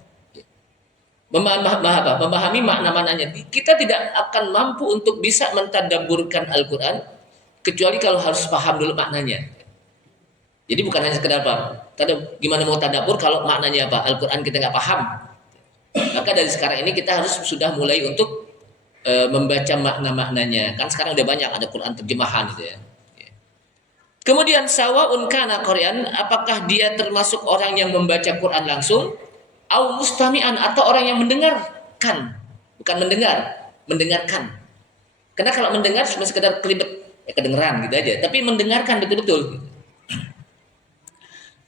Memahami makna-maknanya. Kita tidak akan mampu untuk bisa mentadabburkan Al-Quran kecuali kalau harus paham dulu maknanya. Jadi bukan hanya sekedar apa, gimana mau tadabbur kalau maknanya apa, Al-Quran kita nggak paham. Maka dari sekarang ini kita harus sudah mulai untuk membaca makna-maknanya. Kan sekarang udah banyak ada Quran terjemahan gitu ya. Kemudian sawa'un kana qari'an, apakah dia termasuk orang yang membaca Quran langsung, au mustami'an, atau orang yang mendengarkan. Bukan mendengar, mendengarkan. Karena kalau mendengar cuma sekedar kelibet, ya kedengeran gitu aja, tapi mendengarkan betul-betul.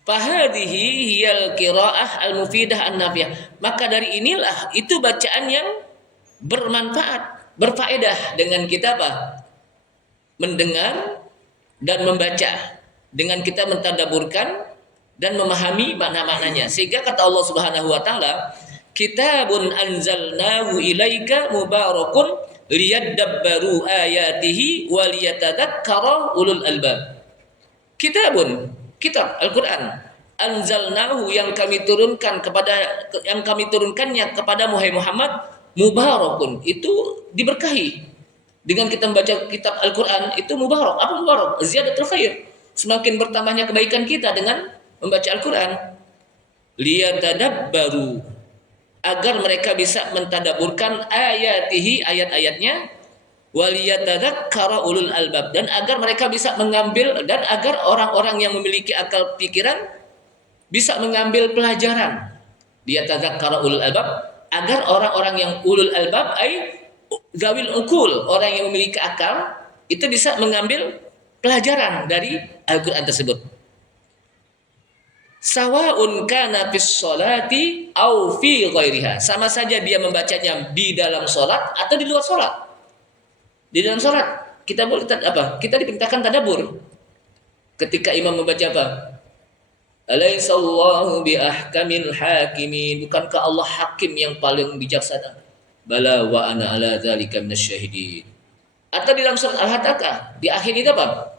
Fahadhihi hiyal qiraah al-mufidah an-nafiyah. Maka dari inilah itu bacaan yang bermanfaat, berfaedah dengan kita apa? Mendengar dan membaca, dengan kita mentadabburkan dan memahami makna-maknanya. Sehingga kata Allah Subhanahu wa taala, kitabun anzalnahu ilaika mubarakun liyadabbaru ayatihi wa liyatadzakkara ulul albab. Kitabun, kitab Al-Qur'an, anzalnahu yang kami turunkannya kepada Muhammad mubarakun, itu diberkahi. Dengan kita membaca kitab Al-Qur'an itu mubarak. Apa mubarak? Ziyadatul khair. Semakin bertambahnya kebaikan kita dengan membaca Al-Qur'an. Liyatadabbaru, agar mereka bisa mentadaburkan ayatihi, ayat-ayatnya, waliyatadzakkara ulul albab, dan agar mereka bisa mengambil, dan agar orang-orang yang memiliki akal pikiran bisa mengambil pelajaran. Liyatadzakkara ulul albab, agar orang-orang yang ulul albab ay zawil ukul, orang yang memiliki akal itu bisa mengambil pelajaran dari Al-Qur'an tersebut. Sawa'un kana fis sholati au fi ghairiha, sama saja dia membacanya di dalam salat atau di luar salat. Di dalam salat kita boleh apa? Kita diperintahkan tadabbur. Ketika imam membaca apa? Alaihissallahu bi ahkamil hakimin, bukankah Allah hakim yang paling bijaksana? Bala wa ana ala dzalika minasyahidin. Atau di dalam surat Al-Haqqah di akhir itu apa?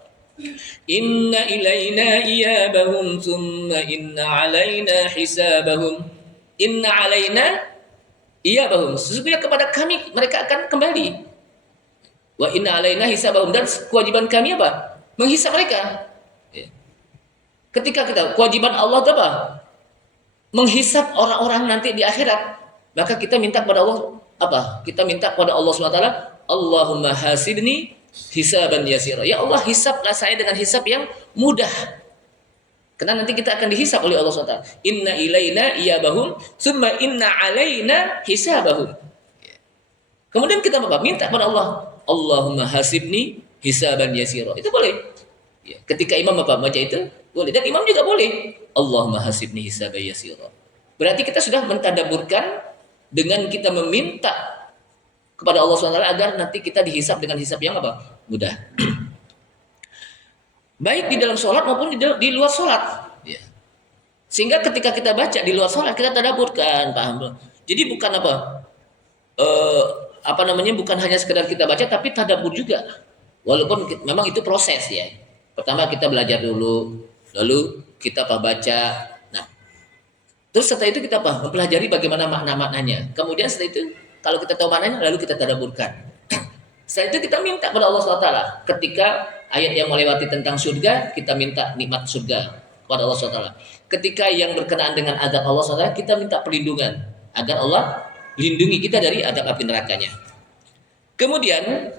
Inna ilaina iyabahum thumma inna alaina hisabahum. Inna alaina iyabahum, sesungguhnya kepada kami mereka akan kembali. Wa inna alaina hisabahum, dan kewajiban kami apa? Menghisab mereka. Ketika kita, kewajiban Allah itu apa? Menghisab orang-orang nanti di akhirat. Maka kita minta kepada Allah apa? Kita minta kepada Allah SWT, Allahumma hasibni hisaban yasira. Ya Allah, hisablah saya dengan hisab yang mudah. Karena nanti kita akan dihisab oleh Allah SWT. Inna ilaina iyabahum, summa inna alaina hisabahum. Kemudian kita apa? Minta kepada Allah, Allahumma hasibni hisaban yasira. Itu boleh. Ya, ketika imam apa baca itu boleh, dan imam juga boleh Allahumma hasibni hisaban yasira. Berarti kita sudah mentadaburkan dengan kita meminta kepada Allah SWT agar nanti kita dihisab dengan hisab yang apa? Mudah. Baik di dalam sholat maupun di luar sholat. Ya. Sehingga ketika kita baca di luar sholat kita tadaburkan, paham? Jadi bukan bukan hanya sekedar kita baca, tapi tadabbur juga. Walaupun memang itu proses ya. Pertama kita belajar dulu, lalu kita baca. Nah, terus setelah itu kita mempelajari bagaimana makna-maknanya. Kemudian setelah itu kalau kita tahu maknanya, lalu kita tadabburkan. Setelah itu kita minta kepada Allah SWT. Ketika ayat yang melewati tentang surga, kita minta nikmat surga kepada Allah SWT. Ketika yang berkenaan dengan azab Allah SWT, kita minta perlindungan agar Allah lindungi kita dari azab api nerakanya. Kemudian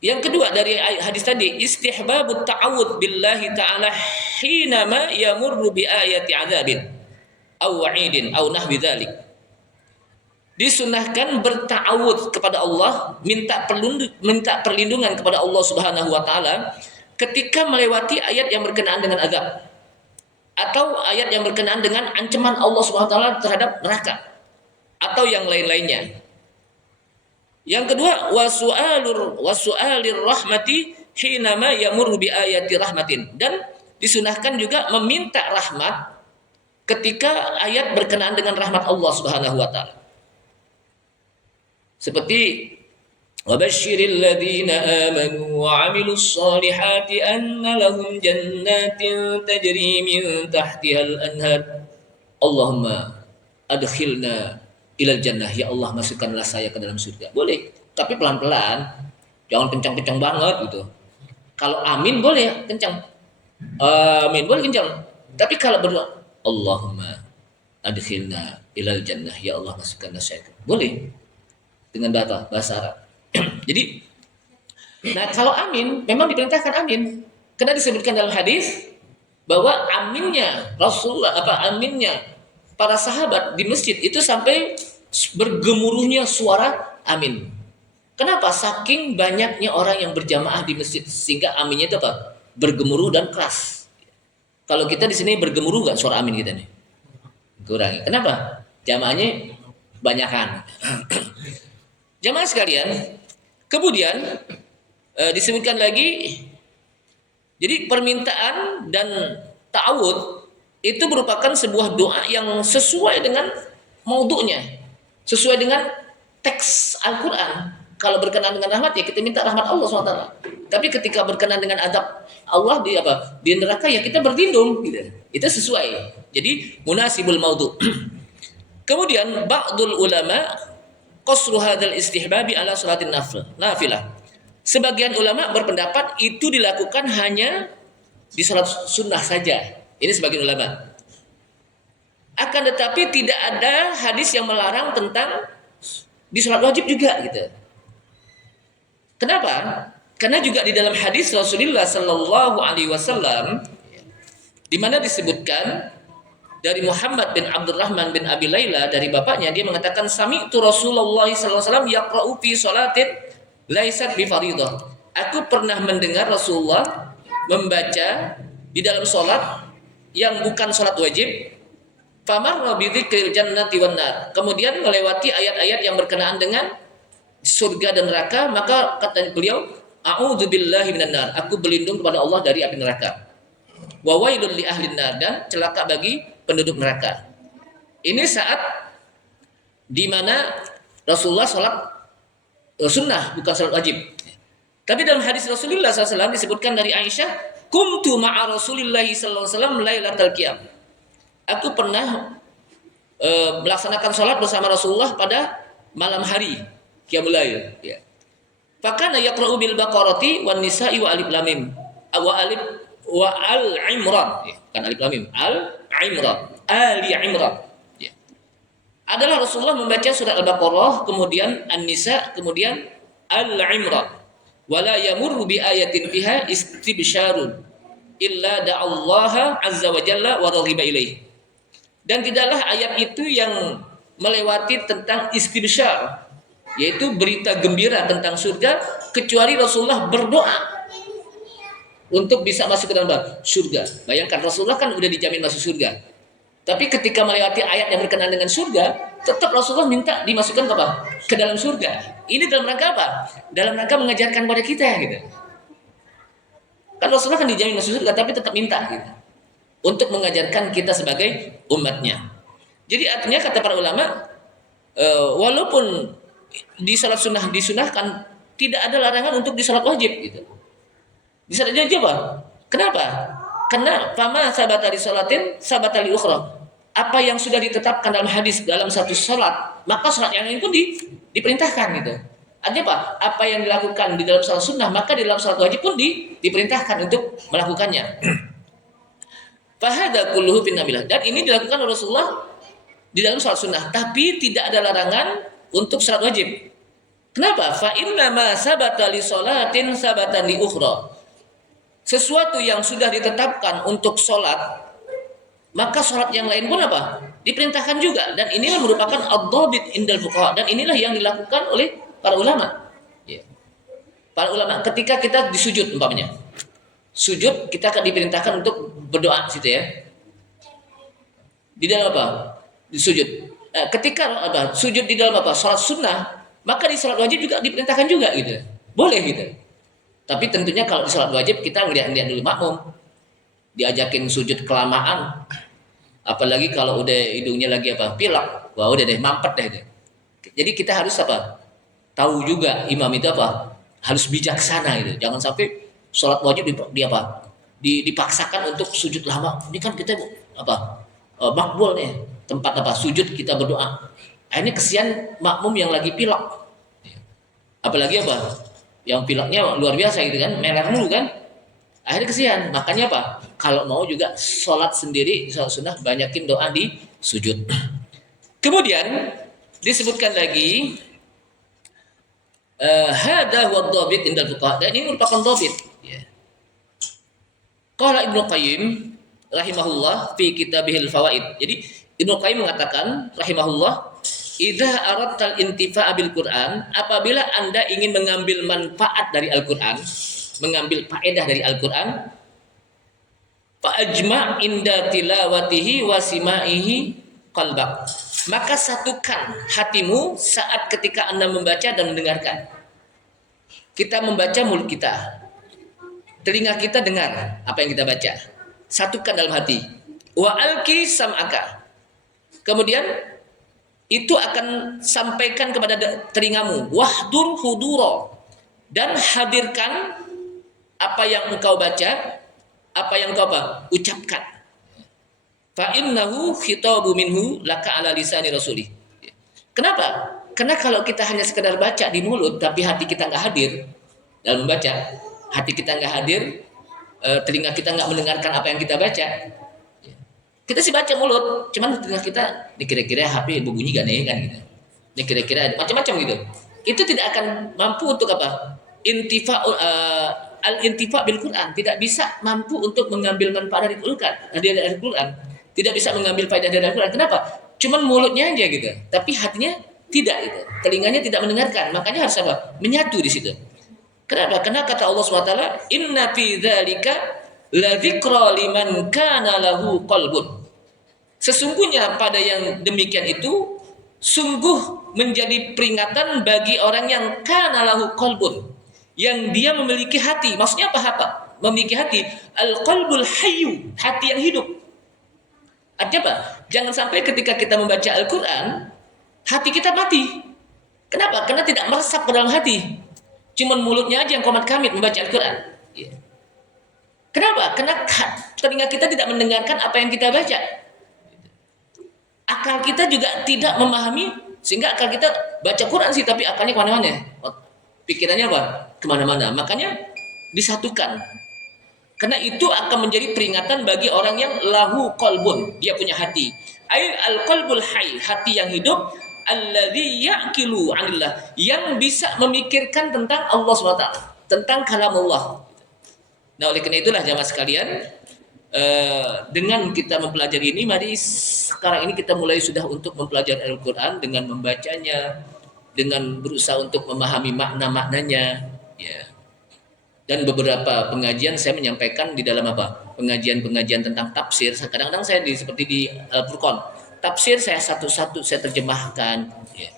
yang kedua dari hadis tadi, istihbabut ta'awudz billahi ta'ala hinama yamurru bi ayati adzabin aw wa'idin aw nahwi dzalik. Disunahkan berta'awudz kepada Allah, minta perlindungan kepada Allah Subhanahu wa taala ketika melewati ayat yang berkenaan dengan azab atau ayat yang berkenaan dengan ancaman Allah Subhanahu wa taala terhadap neraka atau yang lain-lainnya. Yang kedua, wasu'alir rahmati hinama yamurru bi ayati rahmatin, dan disunahkan juga meminta rahmat ketika ayat berkenaan dengan rahmat Allah Subhanahu wa taala. Seperti wabashshiril ladzina amanu wa 'amilus shalihati anna lahum jannatin tajri min tahtihal anhar. Allahumma adkhilna ilal jannah, ya Allah masukkanlah saya ke dalam surga. Boleh, tapi pelan-pelan, jangan kencang-kencang banget gitu. Kalau amin boleh kencang, amin boleh kencang. Tapi kalau berdoa Allahumma adkhilna ilal jannah, ya Allah masukkanlah saya, boleh dengan bahasa Arab. Jadi, nah kalau amin memang diperintahkan amin, karena disebutkan dalam hadis bahwa aminnya Rasulullah, aminnya para sahabat di masjid itu sampai bergemuruhnya suara amin. Kenapa? Saking banyaknya orang yang berjamaah di masjid sehingga aminnya itu bergemuruh dan keras. Kalau kita di sini bergemuruh nggak suara amin kita nih? Kurang. Kenapa? Jamaahnya banyakan. Jamaah sekalian, kemudian disebutkan lagi, jadi permintaan dan ta'awud itu merupakan sebuah doa yang sesuai dengan maudhu'nya, sesuai dengan teks Al-Quran. Kalau berkenaan dengan rahmat, ya kita minta rahmat Allah SWT. Tapi ketika berkenan dengan adab Allah di neraka ya kita berlindung gitu. Itu sesuai. Jadi munasibul maudhu. Kemudian ba'dul ulama qasru hadzal istihbabi ala salatin nafilah. Sebagian ulama berpendapat itu dilakukan hanya di salat sunnah saja. Ini sebagian ulama. Akan tetapi tidak ada hadis yang melarang tentang di salat wajib juga gitu. Kenapa? Karena juga di dalam hadis Rasulullah sallallahu alaihi wasallam di mana disebutkan dari Muhammad bin Abdurrahman bin Abi Layla dari bapaknya, dia mengatakan sami'tu Rasulullah sallallahu alaihi wasallam yaqra'u fi salatin laisat bi fardhah. Aku pernah mendengar Rasulullah membaca di dalam salat yang bukan salat wajib, famarra bi dzikril jannati wan nar. Kemudian melewati ayat-ayat yang berkenaan dengan surga dan neraka, maka kata beliau, a'udzubillahi minan nar. Aku berlindung kepada Allah dari api neraka. Wa wailul li ahlin nar, dan celaka bagi penduduk neraka. Ini saat di mana Rasulullah salat sunnah, bukan salat wajib. Tapi dalam hadis Rasulullah SAW disebutkan dari Aisyah, kumtu ma'a Rasulillah SAW lailatal qiyam. Aku pernah melaksanakan salat bersama Rasulullah pada malam hari qiyamul lail. Ya. Fakana yaqra'u bil baqarati wan nisa'i wa alif lam mim. Wa al-Imran, ya, kan alif lam mim, al-Imran, Ali Imran. Ya. Adalah Rasulullah membaca surat Al-Baqarah, kemudian An-Nisa, kemudian Al-Imran. Wala yamurru bi ayatin fiha istibsyarun illa da'allaha azza wa jalla wa raghiba ilaih. Dan tidaklah ayat itu yang melewati tentang istibsyar, yaitu berita gembira tentang surga, kecuali Rasulullah berdoa untuk bisa masuk ke dalam surga. Bayangkan Rasulullah kan udah dijamin masuk surga. Tapi ketika melewati ayat yang berkenaan dengan surga, tetap Rasulullah minta dimasukkan ke apa? Ke dalam surga. Ini dalam rangka apa? Dalam rangka mengajarkan kepada kita gitu. Kan Rasulullah kan dijamin masuk surga, tapi tetap minta gitu. Untuk mengajarkan kita sebagai umatnya. Jadi artinya kata para ulama, walaupun di salat sunnah disunahkan, tidak ada larangan untuk di salat wajib gitu. Di salat wajib apa? Kenapa? Karena fama sabata li salatin sabata li ukhra. Apa yang sudah ditetapkan dalam hadis dalam satu salat, maka salat yang lain pun diperintahkan gitu. Artinya apa? Apa yang dilakukan di dalam salat sunnah, maka di dalam salat wajib pun diperintahkan untuk melakukannya. Fahada kulluhu fin nabilah. Dan ini dilakukan oleh Rasulullah di dalam salat sunnah, tapi tidak ada larangan untuk salat wajib. Kenapa? Fa inna ma sabata li salatin sabatan li ukhra. Sesuatu yang sudah ditetapkan untuk sholat, maka sholat yang lain pun apa? Diperintahkan juga. Dan inilah merupakan ad-dhabit indal fuqaha. Dan inilah yang dilakukan oleh para ulama. Ya. Para ulama ketika kita disujud umpamanya, sujud kita akan diperintahkan untuk berdoa situ ya. Di dalam apa? Di sujud. Ketika apa? Sujud di dalam apa? Sholat sunnah, maka di sholat wajib juga diperintahkan juga gitu. Boleh gitu. Tapi tentunya kalau di sholat wajib kita ngeliat dulu makmum, diajakin sujud kelamaan, apalagi kalau udah hidungnya lagi apa pilek, wah udah deh mampet deh. Jadi kita harus apa? Tahu juga imam itu apa? Harus bijaksana gitu. Jangan sampai sholat wajib dipaksakan untuk sujud lama. Ini kan kita apa? Makbul nih tempat apa? Sujud kita berdoa. Akhirnya kesian makmum yang lagi pilek. Apalagi apa? Yang pileknya luar biasa gitu kan, meler mulu kan, akhirnya kesian. Makanya apa? Kalau mau juga sholat sendiri, sholat sunnah, banyakin doa di sujud. Kemudian disebutkan lagi, hada huwa dhabit indal fuqaha, dan ini merupakan dhabit. Qala Ibnu Qayyim rahimahullah fi kitabihil fawaid. Jadi Ibnu Qayyim mengatakan rahimahullah, idza aradtal intifa'a bil Qur'an, apabila Anda ingin mengambil manfaat dari Al-Qur'an, mengambil faedah dari Al-Qur'an, fa ajma' inda tilawatihi wa sima'ihi qalbak. Maka satukan hatimu saat ketika Anda membaca dan mendengarkan. Kita membaca mulut kita, telinga kita dengar apa yang kita baca. Satukan dalam hati. Wa alqi sam'aka. Kemudian itu akan sampaikan kepada telingamu, wahdur huduro, dan hadirkan apa yang engkau baca, apa yang engkau ucapkan. Fa innahu khitabu minhu laka ala lisani rasulih. Kenapa? Karena kalau kita hanya sekedar baca di mulut tapi hati kita nggak hadir dalam membaca, hati kita nggak hadir, telinga kita nggak mendengarkan apa yang kita baca. Kita sih baca mulut, cuman telinga kita ini kira-kira HP berbunyi gak nih kan gitu. Ini kira-kira macam-macam gitu. Itu tidak akan mampu untuk apa? Al-intifa bil Quran, tidak bisa mampu untuk mengambil manfaat dari Quran, dari Quran. Tidak bisa mengambil faedah dari Al-Quran. Kenapa? Cuman mulutnya aja gitu, tapi hatinya tidak gitu. Telinganya tidak mendengarkan. Makanya harus apa? Menyatu di situ. Kenapa? Karena kata Allah SWT, inna fi dzalika la dzikra liman kana lahu qalbun. Sesungguhnya pada yang demikian itu sungguh menjadi peringatan bagi orang yang kana lahu qalbun, yang dia memiliki hati. Maksudnya apa? Memiliki hati. Al-qalbul hayyu, hati yang hidup. Artinya apa? Jangan sampai ketika kita membaca Al-Quran, hati kita mati. Kenapa? Karena tidak meresap ke dalam hati. Cuman mulutnya aja yang komat kamit membaca Al-Quran. Kenapa? Karena telinga kita tidak mendengarkan apa yang kita baca. Akal kita juga tidak memahami, sehingga akal kita baca Quran sih, tapi akalnya kemana-mana. Pikirannya apa? Kemana-mana. Makanya disatukan. Karena itu akan menjadi peringatan bagi orang yang lahu qalbun, dia punya hati. Al-qalbul hayy, hati yang hidup, alladzi yaqilu 'anillah, yang bisa memikirkan tentang Allah SWT, tentang kalam Allah. Nah, oleh karena itulah jamaah sekalian, dengan kita mempelajari ini, mari sekarang ini kita mulai sudah untuk mempelajari Al-Quran dengan membacanya, dengan berusaha untuk memahami makna-maknanya, ya. Dan beberapa pengajian saya menyampaikan di dalam apa? Pengajian-pengajian tentang tafsir. Kadang-kadang saya seperti di Al-Furqan, tafsir saya satu-satu saya terjemahkan, ya,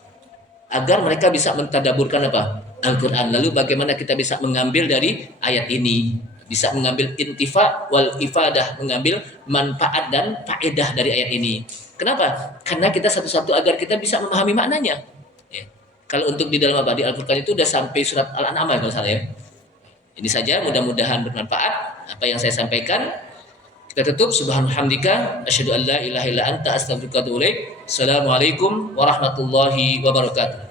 agar mereka bisa mentadaburkan apa? Al-Quran. Lalu bagaimana kita bisa mengambil dari ayat ini, bisa mengambil intifa wal ifadah, mengambil manfaat dan faedah dari ayat ini. Kenapa? Karena kita satu-satu agar kita bisa memahami maknanya. Ya. Kalau untuk di dalam apa? Di Al-Furqan itu udah sampai surat Al-An'am kalau salah ya. Ini saja, mudah-mudahan bermanfaat apa yang saya sampaikan. Kita tutup. Subhanallah, asyhadu an la ilaha illa anta, astaghfiruka wa atubu ilaik. Assalamualaikum warahmatullahi wabarakatuh.